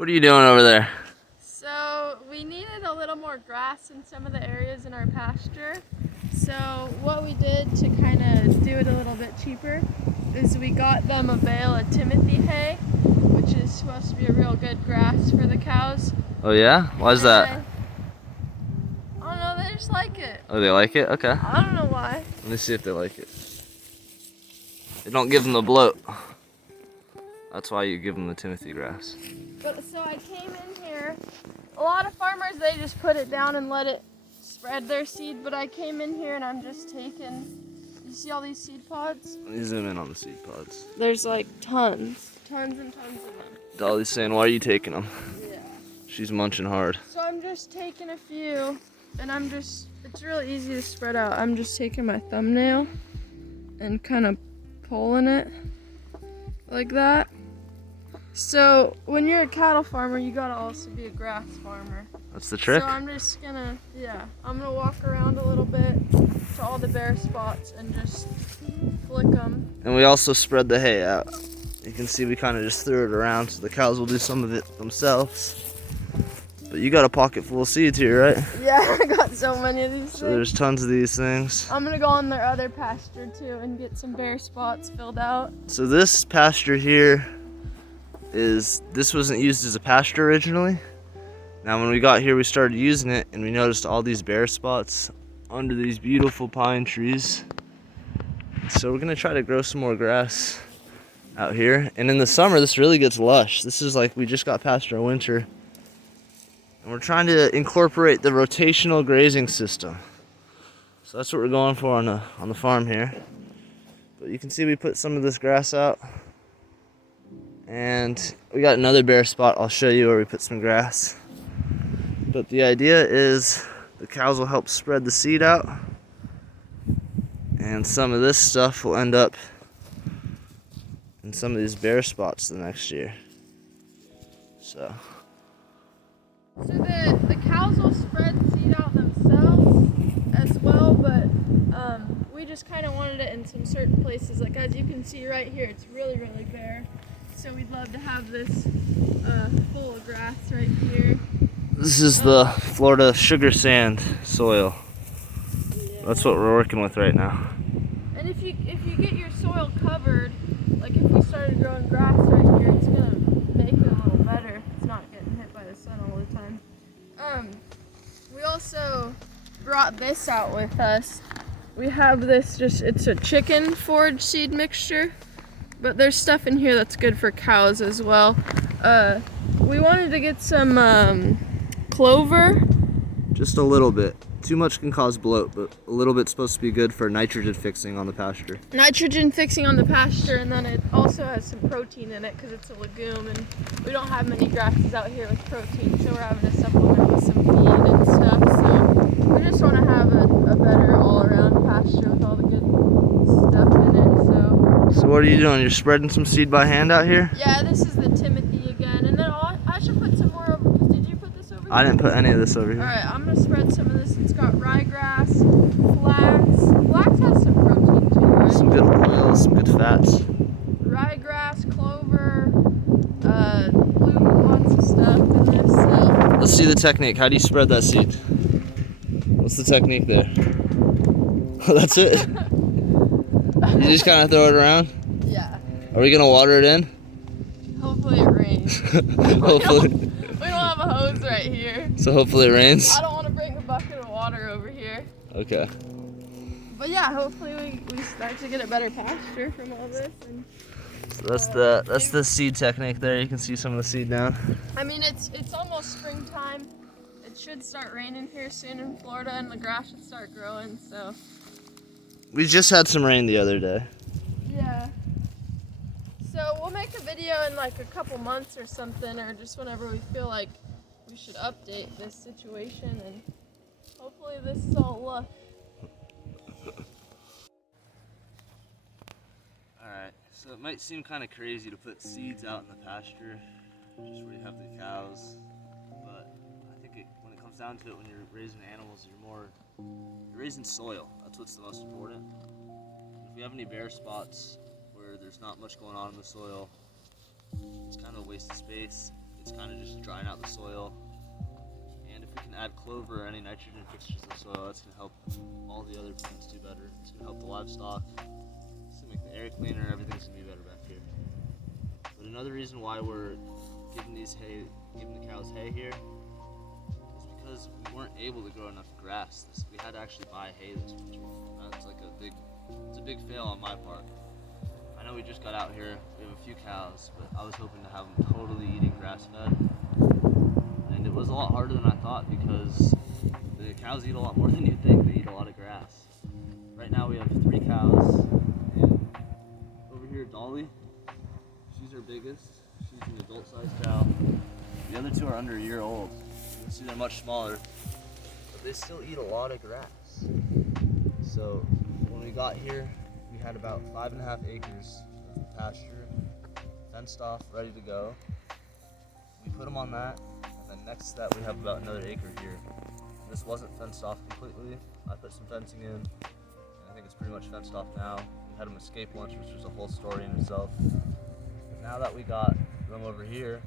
What are you doing over there? So we needed a little more grass in some of the areas in our pasture. So what we did to kind of do it a little bit cheaper is we got them a bale of Timothy hay, which is supposed to be a real good grass for the cows. Oh yeah? Why is that? I don't know, they just like it. Oh, they like it? Okay. I don't know why. Let me see if they like it. They don't give them the bloat. That's why you give them the Timothy grass. But so I came in here. A lot of farmers, they just put it down and let it spread their seed, but I came in here and I'm just taking, you see all these seed pods? Let me zoom in on the seed pods. There's like tons and tons of them. Dolly's saying, why are you taking them? Yeah. She's munching hard. So I'm just taking a few, and it's really easy to spread out. I'm just taking my thumbnail and kind of pulling it like that. So when you're a cattle farmer, you gotta also be a grass farmer. That's the trick? So I'm just gonna, I'm gonna walk around a little bit to all the bare spots and just flick them. And we also spread the hay out. You can see we kind of just threw it around so the cows will do some of it themselves. But you got a pocket full of seeds here, right? Yeah, I got so many of these things. So there's tons of these things. I'm gonna go on their other pasture too and get some bare spots filled out. So this pasture here this wasn't used as a pasture originally. Now when we got here, we started using it and we noticed all these bare spots under these beautiful pine trees. So we're gonna try to grow some more grass out here. And in the summer, this really gets lush. This is like we just got past our winter. And we're trying to incorporate the rotational grazing system. So that's what we're going for on the farm here. But you can see we put some of this grass out. And we got another bare spot I'll show you where we put some grass. But the idea is the cows will help spread the seed out. And some of this stuff will end up in some of these bare spots the next year. So the cows will spread seed out themselves as well, but we just kind of wanted it in some certain places. Like as you can see right here, it's really, really bare. So we'd love to have this full of grass right here. this is the Florida sugar sand soil. Yeah. That's what we're working with right now. And if you get your soil covered, like if we started growing grass right here, it's gonna make it a little better if it's not getting hit by the sun all the time. We also brought this out with us. We have this it's a chicken forage seed mixture, but there's stuff in here that's good for cows as well. We wanted to get some clover. Just a little bit. Too much can cause bloat, but a little bit's supposed to be good for nitrogen fixing on the pasture. Nitrogen fixing on the pasture, and then it also has some protein in it because it's a legume, and we don't have many grasses out here with protein, so we're having to supplement with some feed and stuff. So we just want to have a better all-around pasture with all the good stuff in it. So what are you doing? You're spreading some seed by hand out here? Yeah, this is the Timothy again, and then I should put some more over. Did you put this over here? I didn't put any of this over here. All right, I'm gonna spread some of this. It's got ryegrass, flax. Flax has some protein too, right? Some good oils, some good fats. Ryegrass, clover, lots of stuff in this. So. Let's see the technique. How do you spread that seed? What's the technique there? Oh, that's it? You just kind of throw it around? Yeah. Are we gonna water it in? Hopefully it rains. Hopefully. We don't have a hose right here. So hopefully it rains? I don't want to bring a bucket of water over here. Okay. But yeah, hopefully we start to get a better pasture from all this. And, so that's the seed technique there. You can see some of the seed down. I mean, it's almost springtime. It should start raining here soon in Florida, and the grass should start growing. So. We just had some rain the other day. Yeah. So we'll make a video in like a couple months or something, or just whenever we feel like we should update this situation, and hopefully this is all lush. Alright, so it might seem kind of crazy to put seeds out in the pasture, just where you have the cows, but I think when it comes down to it, when you're raising animals, you're raising soil. That's what's the most important. If you have any bare spots where there's not much going on in the soil, it's kind of a waste of space. it's kind of just drying out the soil. And if we can add clover or any nitrogen fixtures to the soil, that's going to help all the other plants do better. It's going to help the livestock. It's going to make the air cleaner. Everything's going to be better back here. But another reason why we're giving the cows hay here is because we weren't able to grow enough grass. We had to actually buy hay this winter. That's like it's a big fail on my part. I know we just got out here, we have a few cows, but I was hoping to have them totally eating grass fed. And it was a lot harder than I thought because the cows eat a lot more than you'd think. They eat a lot of grass. Right now we have 3 cows, and over here Dolly, she's our biggest. She's an adult sized cow. The other 2 are under a year old. You can see they're much smaller, but they still eat a lot of grass. So when we got here, we had about 5.5 acres of pasture, fenced off, ready to go. We put them on that, and then next to that we have about another acre here. This wasn't fenced off completely. I put some fencing in, and I think it's pretty much fenced off now. We had them escape once, which was a whole story in itself. But now that we got them over here,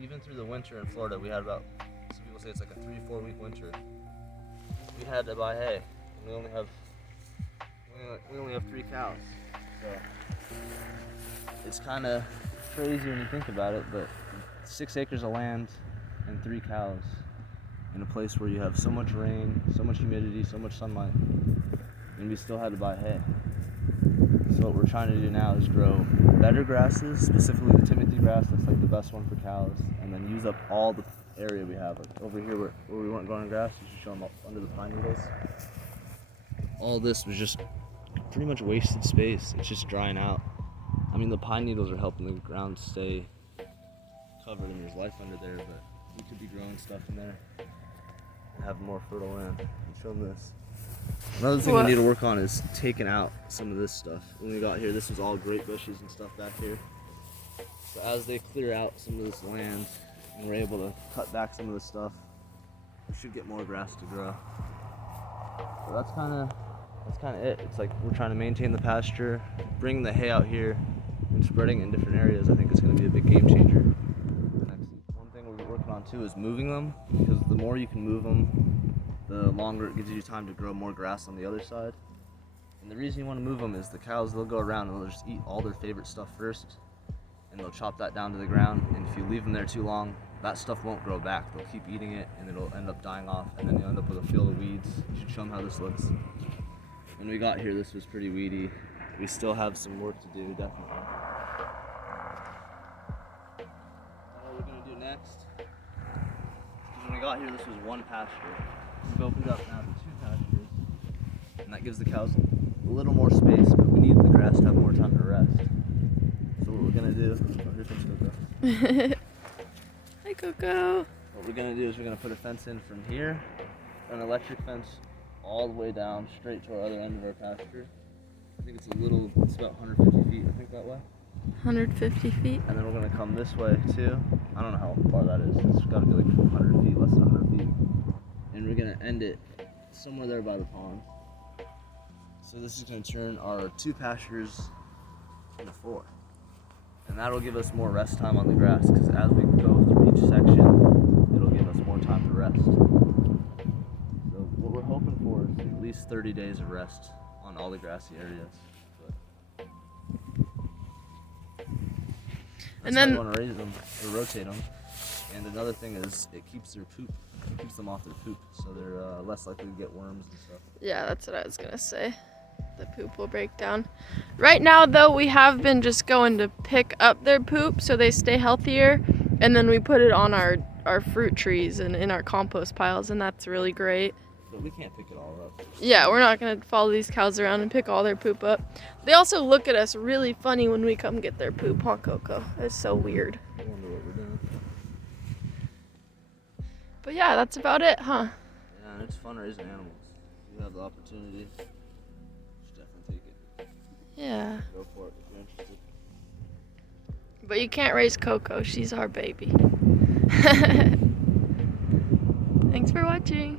even through the winter in Florida, we had about, some people say it's like a 3-4 week winter. We had to buy hay. We only have 3 cows. So it's kind of crazy when you think about it, but 6 acres of land and 3 cows in a place where you have so much rain, so much humidity, so much sunlight, and we still had to buy hay. So what we're trying to do now is grow better grasses, specifically the Timothy grass, that's like the best one for cows, and then use up all the area we have. Like over here where we weren't growing grass, you should show them under the pine needles. All this was just pretty much wasted space. It's just drying out. I mean, the pine needles are helping the ground stay covered and there's life under there, but we could be growing stuff in there and have more fertile land. I'll show them this. Another thing we need to work on is taking out some of this stuff. When we got here, this was all grape bushes and stuff back here. So as they clear out some of this land and we're able to cut back some of this stuff, we should get more grass to grow. So that's kind of it. It's like we're trying to maintain the pasture, bring the hay out here, and spreading it in different areas. I think it's going to be a big game changer. One thing we're working on too is moving them, because the more you can move them, the longer it gives you time to grow more grass on the other side. And the reason you want to move them is the cows, they'll go around and they'll just eat all their favorite stuff first, and they'll chop that down to the ground. And if you leave them there too long, that stuff won't grow back. They'll keep eating it and it'll end up dying off, and then you'll end up with a field of weeds. You should show them how this looks. When we got here, this was pretty weedy. We still have some work to do, definitely. What we're gonna do next, because when we got here, this was 1 pasture. We've opened up now to 2 pastures, and that gives the cows a little more space, but we need the grass to have more time to rest. So what we're gonna do, oh, here comes Coco. Hi, Coco. What we're gonna do is we're gonna put a fence in from here, an electric fence all the way down straight to our other end of our pasture. I think it's about 150 feet, I think that way. 150 feet. And then we're gonna come this way too. I don't know how far that is. It's gotta be like 100 feet, less than 100 feet. And we're gonna end it somewhere there by the pond. So this is gonna turn our 2 pastures into 4. And that'll give us more rest time on the grass, because as we go through each section, it'll give us more time to rest. So what we're hoping for is at least 30 days of rest on all the grassy areas. But and then you want to raise them or rotate them. And another thing is it keeps them off their poop, so they're less likely to get worms and stuff. yeah, that's what I was gonna say. The poop will break down. Right now, though, we have been just going to pick up their poop so they stay healthier, and then we put it on our fruit trees and in our compost piles, and that's really great. But we can't pick it all up. Yeah, we're not gonna follow these cows around and pick all their poop up. They also look at us really funny when we come get their poop, huh, Coco? It's so weird. I wonder what we're doing. But yeah, that's about it, huh? Yeah, and it's fun raising animals. If you have the opportunity, you should definitely take it. Yeah. Go for it if you're interested. But you can't raise Coco. She's our baby. Thanks for watching.